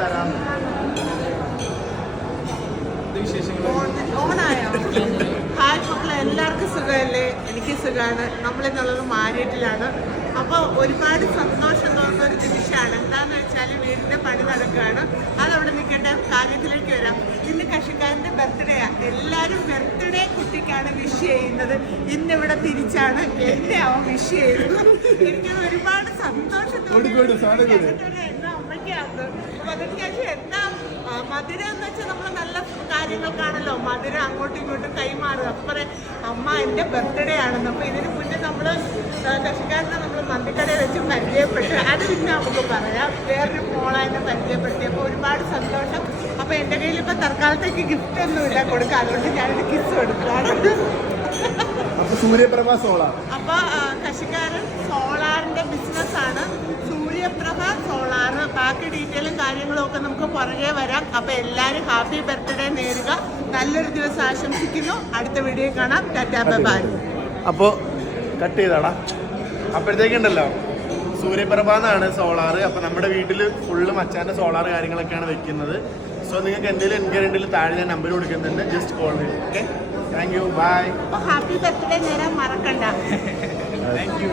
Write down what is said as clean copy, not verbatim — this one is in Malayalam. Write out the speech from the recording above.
തരാം. ഓണായോ? ഹായ് മക്കളെ, എല്ലാവർക്കും സുഖമല്ലേ? എനിക്ക് സുഖമാണ്. നമ്മളിന്നുള്ളത് മാരിയറ്റിലാണ്. അപ്പോൾ ഒരുപാട് സന്തോഷം തോന്നുന്ന ഒരു നിമിഷമാണ്. എന്താണെന്ന് വെച്ചാൽ വീടിൻ്റെ പണി നടക്കുകയാണ്. അതവിടെ നിൽക്കേണ്ട കാര്യത്തിലേക്ക് വരാം. ഇന്ന് കഷിക്കാരൻ്റെ ബർത്ത്ഡേയാണ്. എല്ലാവരും ബർത്ത്ഡേ കുട്ടിക്കാണ് വിഷ് ചെയ്യുന്നത്. ഇന്നിവിടെ തിരിച്ചാണ് എന്നെ അവൻ വിഷ് ചെയ്യുന്നത്. എനിക്കത് ഒരുപാട് സന്തോഷം തോന്നി. എന്താ അമ്മയ്ക്കാണ് അപ്പോൾ അതിന് ശേഷം എന്താ മധുരം എന്ന് വെച്ചാൽ നമ്മൾ നല്ല കാര്യങ്ങൾക്കാണല്ലോ മധുരം അങ്ങോട്ടും ഇങ്ങോട്ടും കൈമാറുക. അപ്പോൾ അമ്മ എൻ്റെ ബർത്ത്ഡേ ആണെന്ന്. അപ്പോൾ ഇതിന് മുന്നേ നമ്മൾ കൃഷിക്കാരനെ നമ്മൾ മന്തിക്കടയിൽ വെച്ച് പരിചയപ്പെട്ടു. അത് പിന്നെ നമുക്ക് പറയാം. വേറൊരു മോളായതിനെ പരിചയപ്പെടുത്തിയപ്പോൾ ഒരുപാട് സന്തോഷം. അപ്പോൾ എൻ്റെ കയ്യിൽ ഇപ്പോൾ തൽക്കാലത്തേക്ക് ഗിഫ്റ്റ് ഒന്നുമില്ല കൊടുക്കുക. അതുകൊണ്ട് ഞാനൊരു കിസ് കൊടുക്കുകയാണ്. അപ്പോൾ സൂര്യപ്രഭ സോളാർ. അപ്പോൾ കൃഷിക്കാരൻ സോളാറിൻ്റെ ബിസിനസ്സാണ്. സൂര്യപ്രഭ സോളാർ. ബാക്കി ഡീറ്റെയിലും കാര്യങ്ങളും ഒക്കെ നമുക്ക് പുറകെ വരാം. അപ്പോൾ എല്ലാവരും ഹാപ്പി ബർത്ത്ഡേ നേരുക. നല്ലൊരു ദിവസം ആശംസിക്കുന്നു. അടുത്ത വീഡിയോ കാണാം. Tata bye bye. അപ്പോൾ കട്ട് ചെയ്താടാ. അപ്പോഴത്തേക്കുണ്ടല്ലോ സൂര്യപ്രഭ എന്നാണ് സോളാർ. അപ്പോൾ നമ്മുടെ വീട്ടിൽ ഫുള്ള് മച്ചാൻ്റെ സോളാർ കാര്യങ്ങളൊക്കെയാണ് വെക്കുന്നത്. സോ നിങ്ങൾക്ക് എന്തെങ്കിലും എൻക്വയറി ഉണ്ടെങ്കിൽ താഴെ ഞാൻ നമ്പർ കൊടുക്കുന്നുണ്ട്. ജസ്റ്റ് കോൾ ചെയ്യും. Okay, thank you, bye. അപ്പോൾ ഹാപ്പി ബർത്ത്ഡേ നേരാൻ മറക്കണ്ട. Thank U.